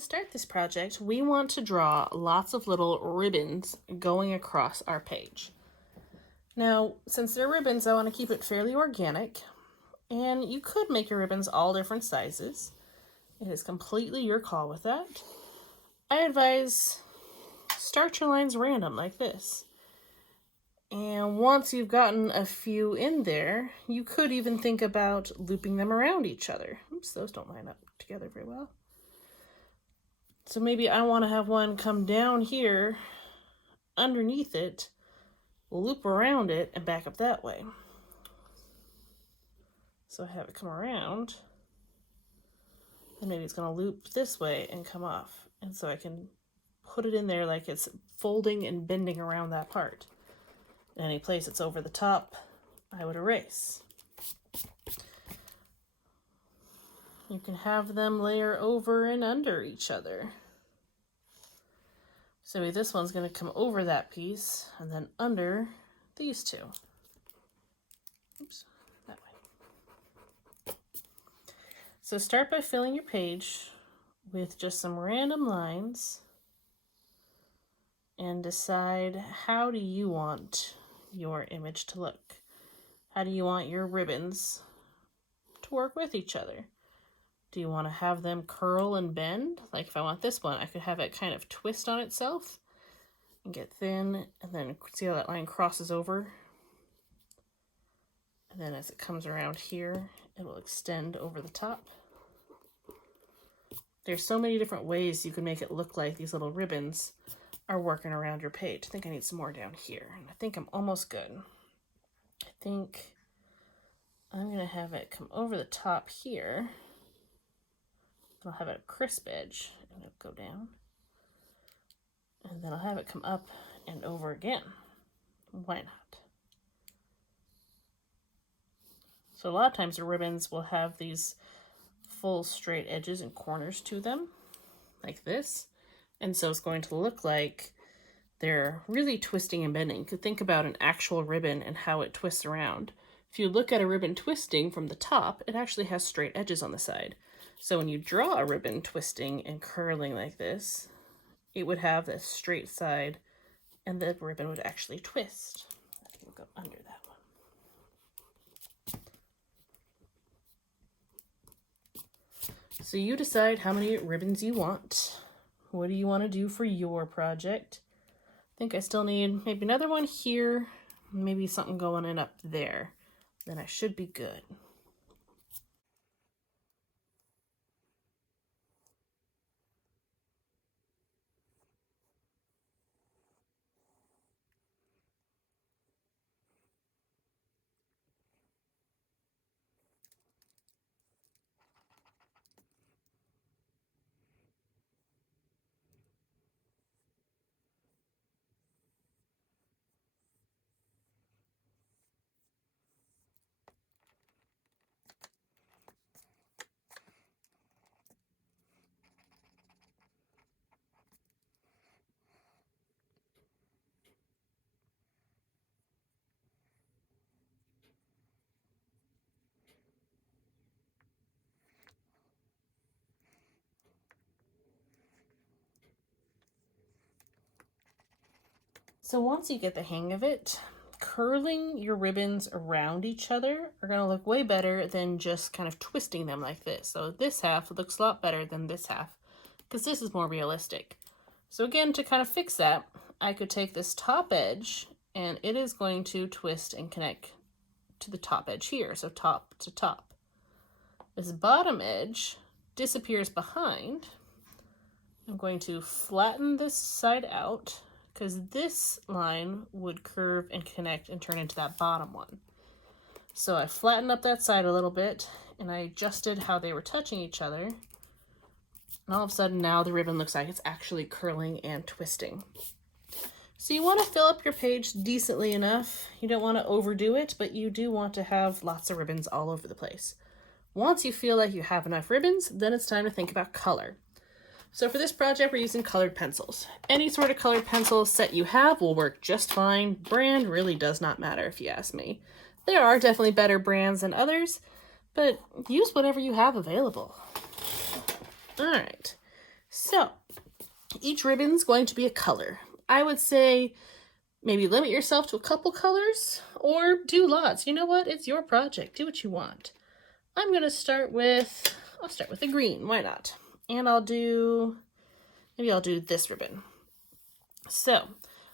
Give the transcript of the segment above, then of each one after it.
To start this project, we want to draw lots of little ribbons going across our page. Now, since they're ribbons, I want to keep it fairly organic, and you could make your ribbons all different sizes. It is completely your call with that. I advise start your lines random like this. And once you've gotten a few in there, you could even think about looping them around each other. Oops, those don't line up together very well. So maybe I want to have one come down here, underneath it, loop around it, and back up that way. So I have it come around, and maybe it's going to loop this way and come off. And so I can put it in there like it's folding and bending around that part. In any place it's over the top, I would erase. You can have them layer over and under each other. So this one's going to come over that piece and then under these two. Oops, that way. So start by filling your page with just some random lines and decide, how do you want your image to look? How do you want your ribbons to work with each other? Do you want to have them curl and bend? Like if I want this one, I could have it kind of twist on itself and get thin, and then see how that line crosses over? And then as it comes around here, it will extend over the top. There's so many different ways you can make it look like these little ribbons are working around your page. I think I need some more down here, and I think I'm almost good. I think I'm gonna have it come over the top here. I'll have it a crisp edge, and it'll go down. And then I'll have it come up and over again. Why not? So a lot of times the ribbons will have these full straight edges and corners to them, like this. And so it's going to look like they're really twisting and bending. You could think about an actual ribbon and how it twists around. If you look at a ribbon twisting from the top, it actually has straight edges on the side. So when you draw a ribbon twisting and curling like this, it would have this straight side and the ribbon would actually twist. I think we'll go under that one. So you decide how many ribbons you want. What do you want to do for your project? I think I still need maybe another one here, maybe something going in up there. Then I should be good. So once you get the hang of it, curling your ribbons around each other are going to look way better than just kind of twisting them like this. So this half looks a lot better than this half because this is more realistic. So again, to kind of fix that, I could take this top edge and it is going to twist and connect to the top edge here. So top to top. This bottom edge disappears behind. I'm going to flatten this side out, because this line would curve and connect and turn into that bottom one. So I flattened up that side a little bit and I adjusted how they were touching each other. And all of a sudden now the ribbon looks like it's actually curling and twisting. So you want to fill up your page decently enough. You don't want to overdo it, but you do want to have lots of ribbons all over the place. Once you feel like you have enough ribbons, then it's time to think about color. So for this project, we're using colored pencils. Any sort of colored pencil set you have will work just fine. Brand really does not matter if you ask me. There are definitely better brands than others, but use whatever you have available. All right, So each ribbon's going to be a color. I would say maybe limit yourself to a couple colors or do lots. You know what? It's your project. Do what you want. I'm going to start with, I'll start with the green. Why not? And maybe I'll do this ribbon. So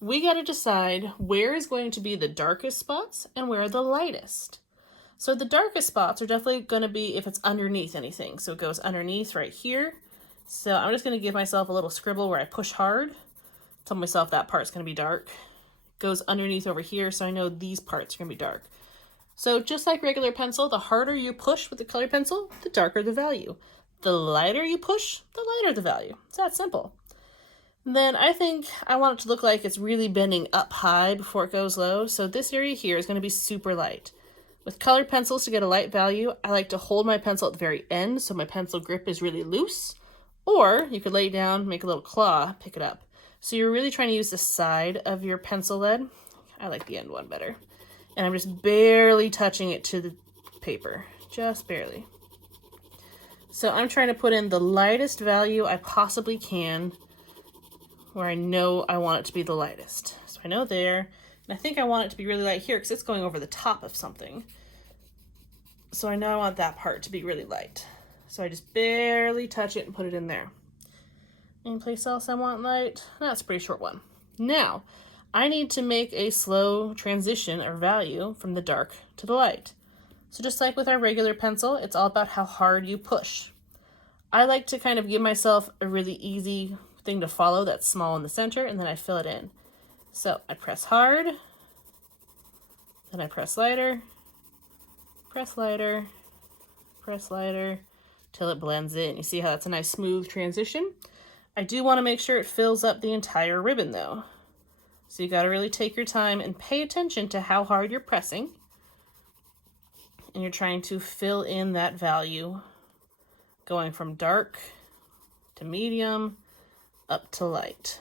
we got to decide where is going to be the darkest spots and where are the lightest. So the darkest spots are definitely going to be if it's underneath anything. So it goes underneath right here. So I'm just going to give myself a little scribble where I push hard. Tell myself that part's going to be dark. Goes underneath over here, so I know these parts are going to be dark. So just like regular pencil, the harder you push with the colored pencil, the darker the value. The lighter you push, the lighter the value. It's that simple. Then I think I want it to look like it's really bending up high before it goes low. So this area here is going to be super light. With colored pencils, to get a light value, I like to hold my pencil at the very end so my pencil grip is really loose. Or you could lay it down, make a little claw, pick it up. So you're really trying to use the side of your pencil lead. I like the end one better. And I'm just barely touching it to the paper, just barely. So I'm trying to put in the lightest value I possibly can where I know I want it to be the lightest. So I know there, and I think I want it to be really light here because it's going over the top of something. So I know I want that part to be really light. So I just barely touch it and put it in there. Any place else I want light? That's a pretty short one. Now, I need to make a slow transition or value from the dark to the light. So just like with our regular pencil, it's all about how hard you push. I like to kind of give myself a really easy thing to follow that's small in the center, and then I fill it in. So I press hard, then I press lighter, press lighter, press lighter, till it blends in. You see how that's a nice smooth transition? I do want to make sure it fills up the entire ribbon though. So you got to really take your time and pay attention to how hard you're pressing. And you're trying to fill in that value, going from dark to medium up to light.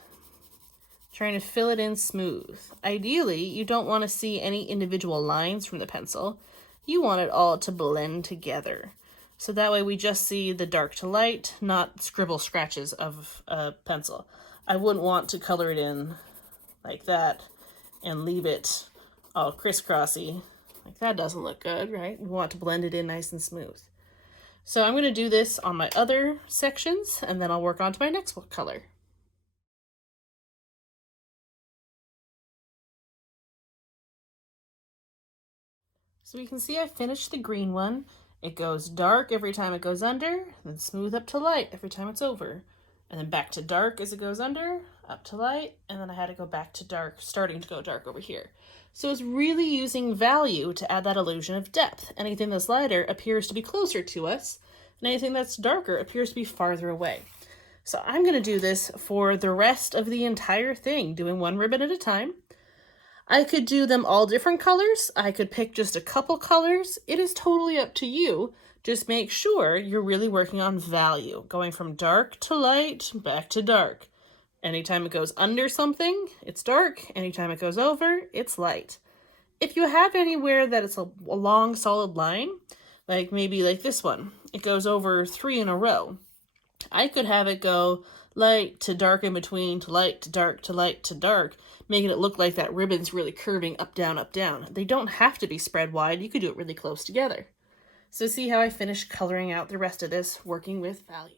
Trying to fill it in smooth. Ideally, you don't want to see any individual lines from the pencil. You want it all to blend together. So that way we just see the dark to light, not scribble scratches of a pencil. I wouldn't want to color it in like that and leave it all crisscrossy. Like that doesn't look good, right? We want to blend it in nice and smooth. So I'm going to do this on my other sections and then I'll work on to my next color. So we can see I finished the green one. It goes dark every time it goes under, then smooth up to light every time it's over. And then back to dark as it goes under, up to light, and then I had to go back to dark, starting to go dark over here. So it's really using value to add that illusion of depth. Anything that's lighter appears to be closer to us, and anything that's darker appears to be farther away. So I'm going to do this for the rest of the entire thing, doing one ribbon at a time. I could do them all different colors. I could pick just a couple colors. It is totally up to you. Just make sure you're really working on value, going from dark to light, back to dark. Anytime it goes under something, it's dark. Anytime it goes over, it's light. If you have anywhere that it's a long, solid line, like maybe like this one, it goes over 3 in a row. I could have it go light to dark in between, to light to dark, to light to dark, making it look like that ribbon's really curving up, down, up, down. They don't have to be spread wide. You could do it really close together. So see how I finished coloring out the rest of this, working with value.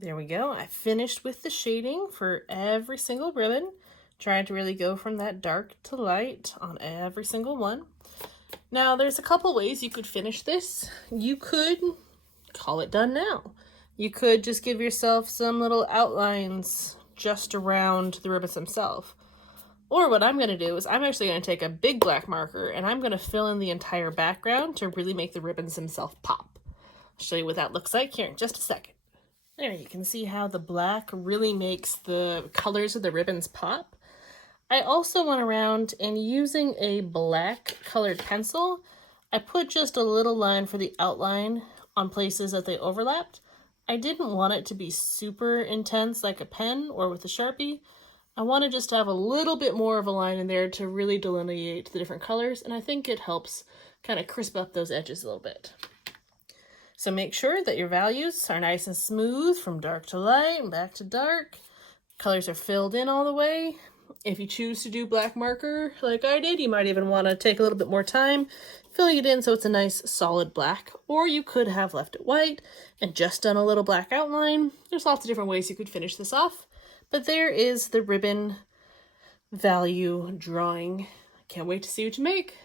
There we go. I finished with the shading for every single ribbon, trying to really go from that dark to light on every single one. Now, there's a couple ways you could finish this. You could call it done now. You could just give yourself some little outlines just around the ribbons themselves. Or what I'm going to do is I'm actually going to take a big black marker and I'm going to fill in the entire background to really make the ribbons themselves pop. I'll show you what that looks like here in just a second. There, you can see how the black really makes the colors of the ribbons pop. I also went around and using a black colored pencil, I put just a little line for the outline on places that they overlapped. I didn't want it to be super intense like a pen or with a Sharpie. I wanted just to have a little bit more of a line in there to really delineate the different colors, and I think it helps kind of crisp up those edges a little bit. So make sure that your values are nice and smooth from dark to light and back to dark. Colors are filled in all the way. If you choose to do black marker like I did, you might even want to take a little bit more time filling it in so it's a nice solid black. Or you could have left it white and just done a little black outline. There's lots of different ways you could finish this off. But there is the ribbon value drawing. I can't wait to see what you make.